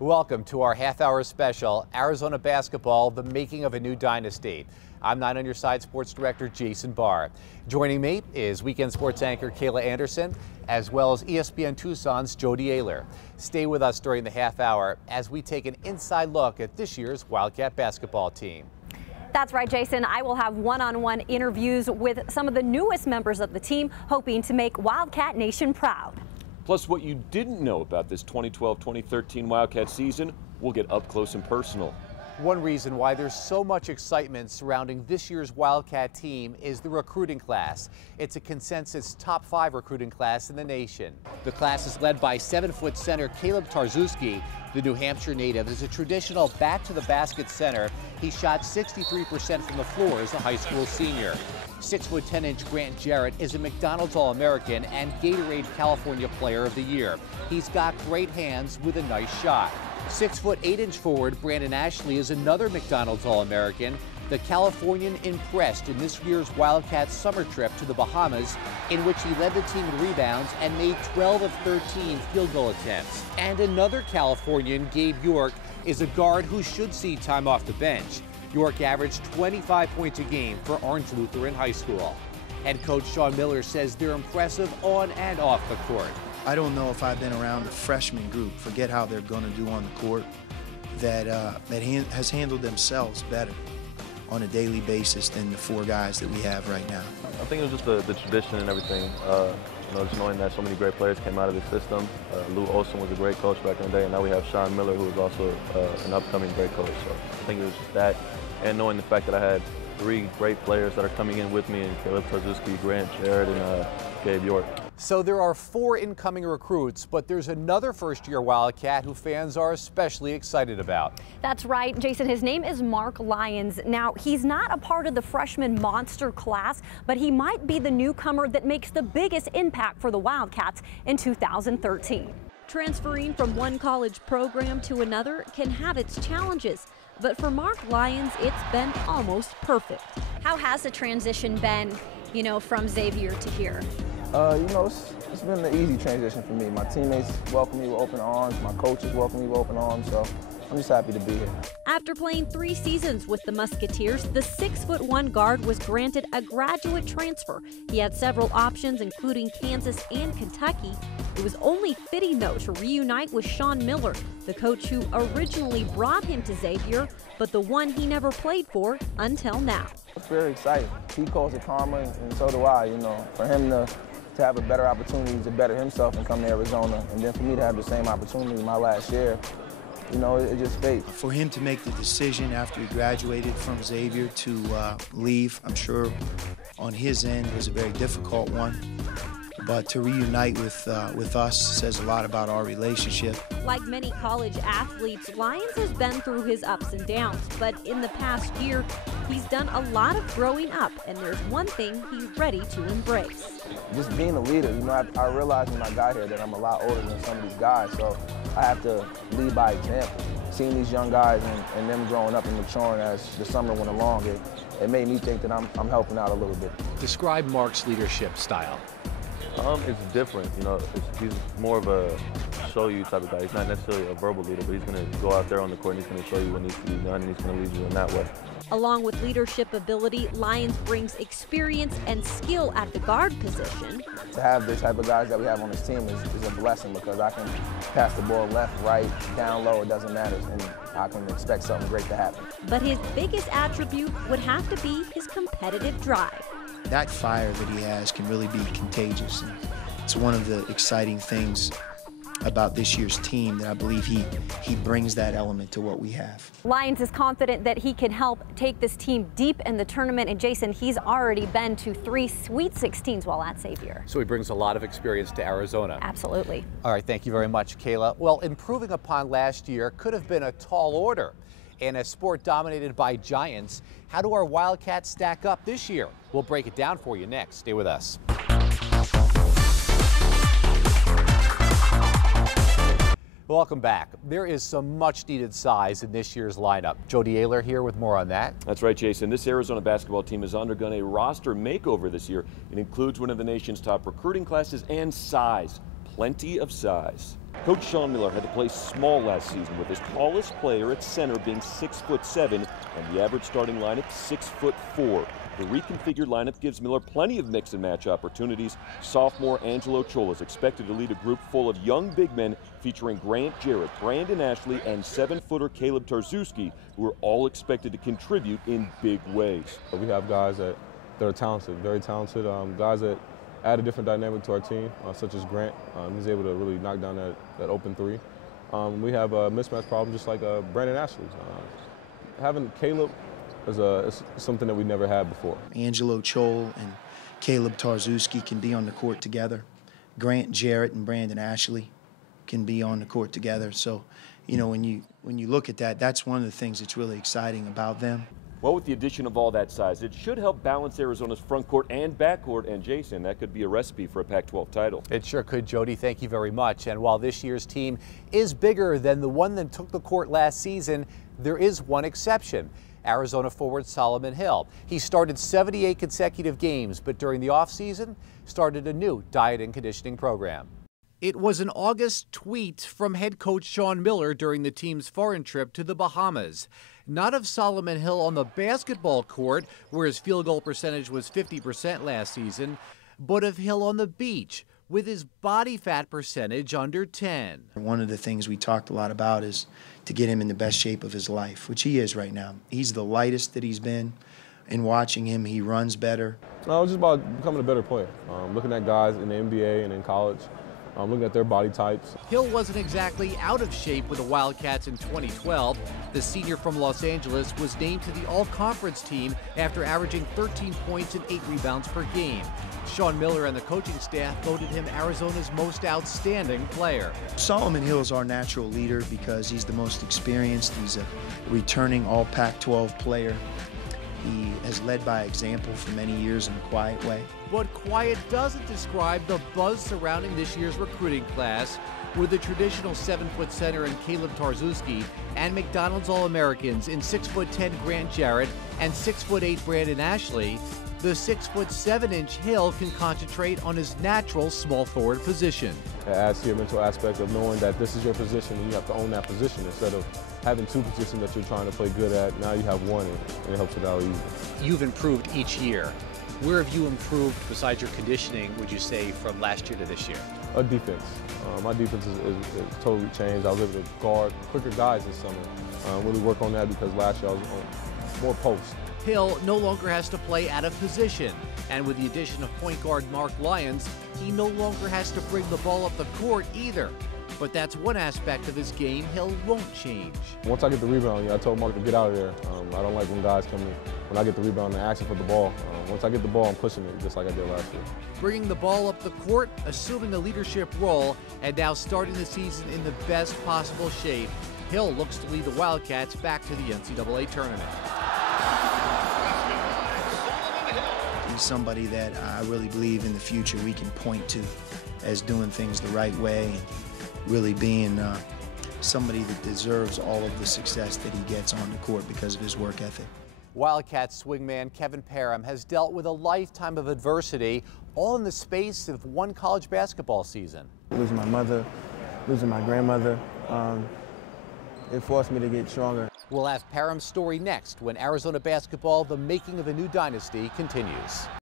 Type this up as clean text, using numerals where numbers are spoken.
Welcome to our half-hour special, Arizona Basketball, the making of a new dynasty. I'm 9 on Your Side Sports Director Jason Barr. Joining me is Weekend Sports anchor Kayla Anderson, as well as ESPN Tucson's Jody Ayler. Stay with us during the half hour as we take an inside look at this year's Wildcat basketball team. That's right, Jason. I will have one-on-one interviews with some of the newest members of the team, hoping to make Wildcat Nation proud. Plus, what you didn't know about this 2012-2013 Wildcat season, we'll get up close and personal. One reason why there's so much excitement surrounding this year's Wildcat team is the recruiting class. It's a consensus top 5 recruiting class in the nation. The class is led by 7-foot center Caleb Tarczewski. The New Hampshire native is a traditional back-to-the-basket center. He shot 63% from the floor as a high school senior. 6'10" Grant Jarrett is a McDonald's All-American and Gatorade California Player of the Year. He's got great hands with a nice shot. 6'8" forward Brandon Ashley is another McDonald's All-American. The Californian impressed in this year's Wildcat summer trip to the Bahamas, in which he led the team in rebounds and made 12 of 13 field goal attempts. And another Californian, Gabe York, is a guard who should see time off the bench. York averaged 25 points a game for Orange Lutheran High School. Head coach Sean Miller says they're impressive on and off the court. I don't know if I've been around a freshman group, forget how they're going to do on the court, that has handled themselves better on a daily basis than the 4 guys that we have right now. I think it was just the tradition and everything. Just knowing that so many great players came out of the system. Lou Olson was a great coach back in the day, and now we have Sean Miller, who is also an upcoming great coach. So I think it was just that, and knowing the fact that I had 3 great players that are coming in with me, and Caleb Tarczewski, Grant Jarrett, and Gabe York. So there are 4 incoming recruits, but there's another first-year Wildcat who fans are especially excited about. That's right, Jason. His name is Mark Lyons. Now, he's not a part of the freshman monster class, but he might be the newcomer that makes the biggest impact for the Wildcats in 2013. Transferring from one college program to another can have its challenges, but for Mark Lyons, it's been almost perfect. How has the transition been, from Xavier to here? It's been an easy transition for me. My teammates welcome me with open arms. My coaches welcome me with open arms. So I'm just happy to be here. After playing 3 seasons with the Musketeers, the 6'1" guard was granted a graduate transfer. He had several options, including Kansas and Kentucky. It was only fitting, though, to reunite with Sean Miller, the coach who originally brought him to Xavier, but the one he never played for until now. It's very exciting. He calls it karma, and so do I. For him to have a better opportunity to better himself and come to Arizona, and then for me to have the same opportunity my last year, it just fate. For him to make the decision after he graduated from Xavier to leave, I'm sure on his end was a very difficult one. But to reunite with us says a lot about our relationship. Like many college athletes, Lyons has been through his ups and downs, but in the past year, he's done a lot of growing up, and there's one thing he's ready to embrace. Just being a leader, I realized when I got here that I'm a lot older than some of these guys, so I have to lead by example. Seeing these young guys and them growing up and maturing as the summer went along, it made me think that I'm helping out a little bit. Describe Mark's leadership style. It's different, he's more of a show you type of guy. He's not necessarily a verbal leader, but he's going to go out there on the court and he's going to show you what needs to be done, and he's going to lead you in that way. Along with leadership ability, Lyons brings experience and skill at the guard position. To have the type of guys that we have on this team is a blessing, because I can pass the ball left, right, down low, it doesn't matter, and I can expect something great to happen. But his biggest attribute would have to be his competitive drive. That fire that he has can really be contagious. And it's one of the exciting things about this year's team, that I believe he brings that element to what we have. Lyons is confident that he can help take this team deep in the tournament, and Jason, he's already been to 3 Sweet 16s while at Xavier. So he brings a lot of experience to Arizona. Absolutely. All right, thank you very much, Kayla. Well, improving upon last year could have been a tall order. In a sport dominated by giants, how do our Wildcats stack up this year? We'll break it down for you next. Stay with us. Welcome back. There is some much-needed size in this year's lineup. Jody Ayler here with more on that. That's right, Jason. This Arizona basketball team has undergone a roster makeover this year. It includes one of the nation's top recruiting classes and size. Plenty of size. Coach Sean Miller had to play small last season with his tallest player at center being 6'7" and the average starting lineup 6'4". The reconfigured lineup gives Miller plenty of mix and match opportunities. Sophomore Angelo Chola is expected to lead a group full of young big men featuring Grant Jarrett, Brandon Ashley, and 7-footer Caleb Tarzuski, who are all expected to contribute in big ways. We have guys that are talented, very talented, guys that add a different dynamic to our team, such as Grant. He's able to really knock down that open three. We have a mismatch problem just like Brandon Ashley. Having Caleb is something that we never had before. Angelo Chol and Caleb Tarzuski can be on the court together. Grant Jarrett and Brandon Ashley can be on the court together. So, you know, when you look at that, that's one of the things that's really exciting about them. Well, with the addition of all that size, it should help balance Arizona's front court and back court. And Jason, that could be a recipe for a Pac-12 title. It sure could, Jody. Thank you very much. And while this year's team is bigger than the one that took the court last season, there is one exception. Arizona forward Solomon Hill. He started 78 consecutive games, but during the offseason, started a new diet and conditioning program. It was an August tweet from head coach Sean Miller during the team's foreign trip to the Bahamas. Not of Solomon Hill on the basketball court, where his field goal percentage was 50% last season, but of Hill on the beach, with his body fat percentage under 10. One of the things we talked a lot about is to get him in the best shape of his life, which he is right now. He's the lightest that he's been. In watching him, he runs better. No, it's just about becoming a better player. Looking at guys in the NBA and in college, looking at their body types. Hill wasn't exactly out of shape with the Wildcats in 2012. The senior from Los Angeles was named to the All-Conference team after averaging 13 points and 8 rebounds per game. Sean Miller and the coaching staff voted him Arizona's most outstanding player. Solomon Hill is our natural leader because he's the most experienced. He's a returning All-Pac-12 player. He has led by example for many years in a quiet way. But quiet doesn't describe the buzz surrounding this year's recruiting class, with the traditional 7-foot center in Caleb Tarzuski and McDonald's All-Americans in 6'10" Grant Jarrett and 6'8" Brandon Ashley. The 6'7" Hill can concentrate on his natural small forward position. It adds to your mental aspect of knowing that this is your position and you have to own that position instead of having two positions that you're trying to play good at. Now you have one and it helps it out easy. You've improved each year. Where have you improved besides your conditioning, would you say, from last year to this year? Defense. My defense is totally changed. I was able to guard quicker guys this summer. Really work on that because last year I was on more post. Hill no longer has to play out of position, and with the addition of point guard Mark Lyons, he no longer has to bring the ball up the court either. But that's one aspect of his game Hill won't change. Once I get the rebound, I told Mark to get out of there. I don't like when guys come in, when I get the rebound and asking for the ball. Once I get the ball, I'm pushing it just like I did last year. Bringing the ball up the court, assuming a leadership role, and now starting the season in the best possible shape, Hill looks to lead the Wildcats back to the NCAA tournament. He's somebody that I really believe in the future we can point to as doing things the right way and really being somebody that deserves all of the success that he gets on the court because of his work ethic. Wildcats swingman Kevin Parham has dealt with a lifetime of adversity, all in the space of one college basketball season. Losing my mother, losing my grandmother, it forced me to get stronger. We'll have Parham's story next when Arizona basketball, the making of a new dynasty, continues.